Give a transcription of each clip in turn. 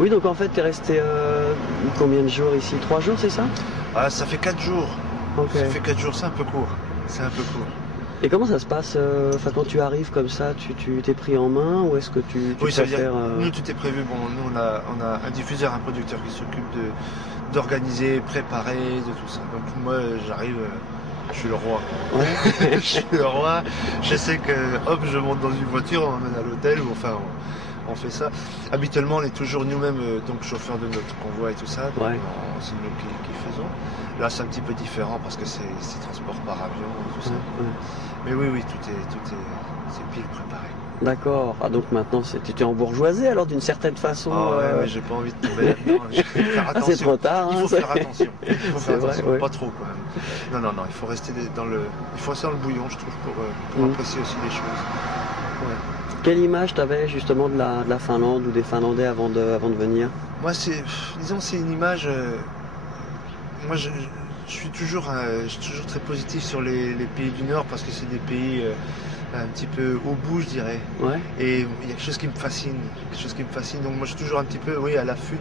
Oui, donc en fait, tu es resté combien de jours ici? 3 jours, c'est ça? Ah, ça fait 4 jours. Ok. Ça fait 4 jours, c'est un peu court. C'est un peu court. Et comment ça se passe quand tu arrives comme ça, tu t'es pris en main ou est-ce que tu Oui, ça veut dire, préfères nous tout est prévu. Bon, nous on a un diffuseur, un producteur qui s'occupe d'organiser, préparer, de tout ça. Donc moi j'arrive, je suis le roi. Ouais. Je suis le roi. Je sais que hop, je monte dans une voiture, on m'emmène à l'hôtel, ou enfin on fait ça. Habituellement on est toujours nous-mêmes donc chauffeurs de notre convoi et tout ça. Donc, Ouais. c'est nous qui faisons. Là c'est un petit peu différent parce que c'est transport par avion et tout ça. Ouais. Mais oui, c'est pile préparé. D'accord. Ah, donc maintenant, tu t'es embourgeoisé alors d'une certaine façon. Ah ouais, mais j'ai pas envie de tomber là-dedans. Il faut faire Ah, attention. c'est trop tard. Il Hein, faut faire attention. Il faut c'est faire vrai, attention. ouais. Pas trop quand même. Non, il faut rester il faut rester dans le bouillon, je trouve, pour apprécier aussi les choses. Ouais. Quelle image t'avais justement de la Finlande ou des Finlandais avant de venir? Moi, disons, c'est une image. Moi, je suis toujours très positif sur les pays du Nord parce que c'est des pays un petit peu au bout, je dirais. Ouais. Et il y a quelque chose qui me fascine, Donc moi, je suis toujours un petit peu, oui, à l'affût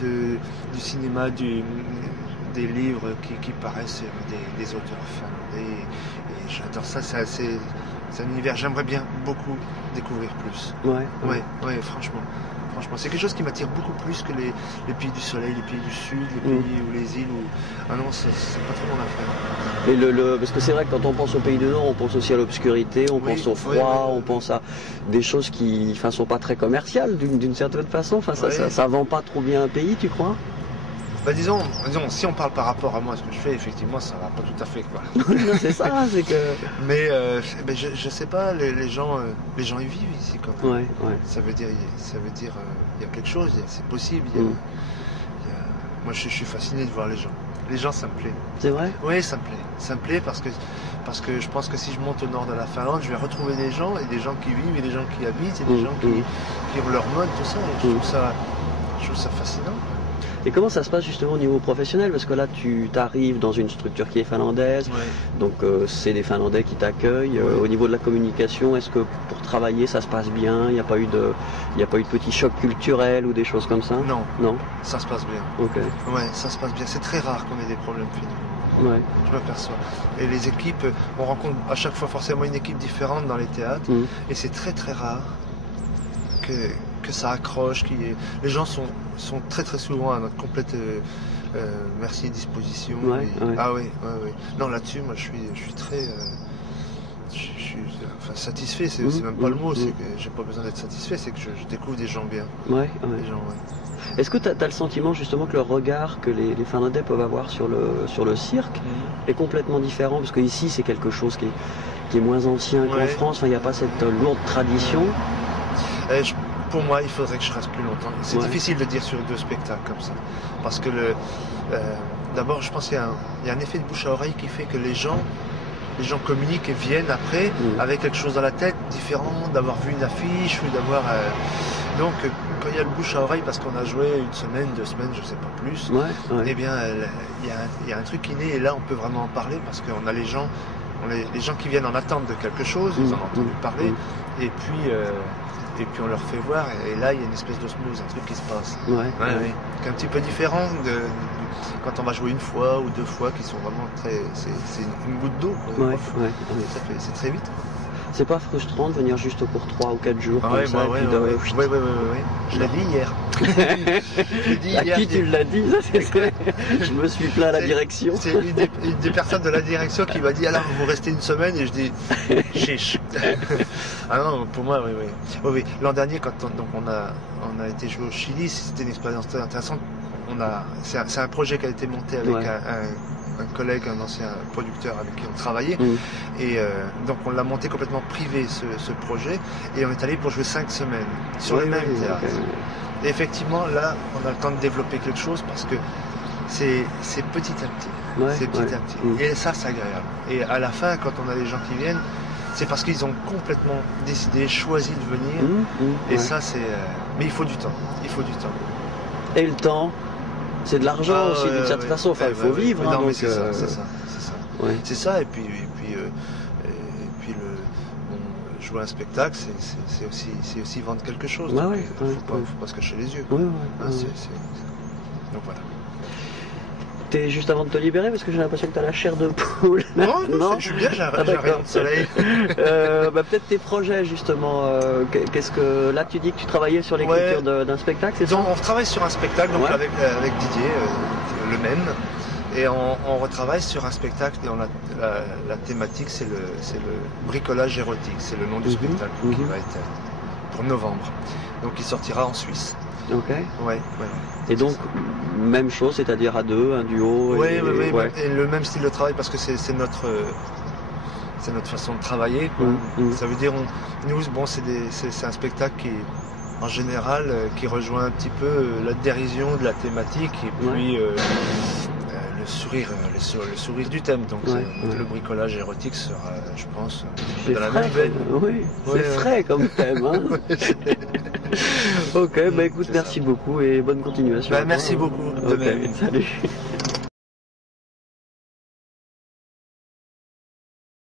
du cinéma, des livres qui paraissent des auteurs finlandais. Et j'adore ça. C'est un univers. J'aimerais bien beaucoup découvrir plus. Ouais, franchement. C'est quelque chose qui m'attire beaucoup plus que les pays du soleil, les pays du sud, les pays ou les îles. Ah non, c'est pas trop mon affaire. Et parce que c'est vrai que quand on pense au pays du Nord, on pense aussi à l'obscurité, on pense au froid, on pense à des choses qui sont pas très commerciales d'une certaine façon. Enfin, ça vend pas trop bien un pays, tu crois? Bah disons, si on parle par rapport à moi, ce que je fais, effectivement, ça va pas tout à fait, quoi. Non, c'est ça, c'est que... Mais je sais pas, les gens y vivent ici, quand même. Ouais. Ça veut dire, il y a quelque chose, c'est possible. Moi, je suis fasciné de voir les gens. Les gens, ça me plaît. C'est vrai? Oui, ça me plaît. Ça me plaît parce que je pense que si je monte au nord de la Finlande, je vais retrouver des gens, et des gens qui vivent, et des gens qui habitent, et des gens qui ont leur mode, tout ça. Et je trouve ça fascinant. Et comment ça se passe justement au niveau professionnel? Parce que là, tu t'arrives dans une structure qui est finlandaise, donc c'est des Finlandais qui t'accueillent. Au niveau de la communication, est-ce que pour travailler, ça se passe bien? Il n'y a pas eu de petits chocs culturels ou des choses comme ça? Non, ça se passe bien. Ok. Ouais, ça se passe bien. C'est très rare qu'on ait des problèmes finalement. Ouais. Je m'aperçois. Et les équipes, on rencontre à chaque fois forcément une équipe différente dans les théâtres, et c'est très très rare que ça accroche. Les gens sont très très souvent à notre complète merci et disposition. Ah oui. Non, là-dessus, moi je suis très satisfait. C'est même pas le mot, c'est que j'ai pas besoin d'être satisfait, c'est que je découvre des gens bien. Ouais. Des gens, Est-ce que tu as le sentiment justement que le regard que les Finlandais peuvent avoir sur le cirque est complètement différent? Parce qu'ici c'est quelque chose qui est moins ancien qu'en France, il n'y a pas cette lourde tradition. Pour moi, il faudrait que je reste plus longtemps. C'est difficile de dire sur 2 spectacles comme ça. Parce que d'abord, je pense qu'il y a un effet de bouche à oreille qui fait que les gens communiquent et viennent après avec quelque chose dans la tête différent, d'avoir vu une affiche ou d'avoir... Donc, quand il y a le bouche à oreille, parce qu'on a joué 1 semaine, 2 semaines, je sais pas plus, eh bien, il y a un truc qui naît, et là, on peut vraiment en parler, parce qu'on a les gens qui viennent en attente de quelque chose, ils en ont entendu parler, et puis on leur fait voir, et là il y a une espèce d'osmose, un truc qui se passe. Qui est un petit peu différent de quand on va jouer 1 fois ou 2 fois, qui sont vraiment très... C'est une goutte d'eau. C'est très vite. C'est pas frustrant de venir juste pour 3 ou 4 jours comme ça? Oui. Je l'ai dit hier. À qui tu l'as dit? Je me suis plaint à la direction. C'est une des personnes de la direction qui m'a dit alors vous restez 1 semaine, et je dis chiche. Ah non, pour moi oui. L'an dernier quand on a été joué au Chili, c'était une expérience très intéressante. C'est un projet qui a été monté avec un collègue, un ancien producteur avec qui on travaillait, et donc on l'a monté complètement privé ce projet, et on est allé pour jouer 5 semaines sur le même théâtre. Et effectivement là on a le temps de développer quelque chose parce que c'est petit à petit. Et ça c'est agréable, et à la fin quand on a des gens qui viennent, c'est parce qu'ils ont complètement décidé, choisi de venir, et ça c'est... mais il faut du temps. Et le temps, c'est de l'argent aussi d'une certaine façon. Enfin, il faut vivre. Non, donc, mais c'est ça. C'est ça, et puis je jouer un spectacle, c'est aussi vendre quelque chose. Bah donc, ouais, faut pas se cacher les yeux. Quoi. Ouais, Hein, ouais. Donc voilà. T'es juste avant de te libérer parce que j'ai l'impression que t'as la chair de poule. Non, Non, je suis bien, j'ai un d'accord. rayon de soleil. Peut-être tes projets justement. Qu'est-ce que là tu dis que tu travaillais sur l'écriture d'un spectacle, c'est ça? Donc, on travaille sur un spectacle donc, Ouais. avec Didier, le même, et on retravaille sur un spectacle et la thématique c'est le bricolage érotique, c'est le nom du spectacle qui va être pour novembre. Donc il sortira en Suisse. Ok. Ouais. Et donc même chose, c'est-à-dire à deux, un duo. Oui, Ouais. et le même style de travail parce que c'est notre façon de travailler. Quoi. Ça veut dire c'est un spectacle qui en général qui rejoint un petit peu la dérision de la thématique et puis le sourire du thème. Donc le bricolage érotique sera, je pense, dans la même veine. Oui, c'est frais comme thème. Hein. Ok, écoute, merci beaucoup et bonne continuation. Merci beaucoup. De même. Salut.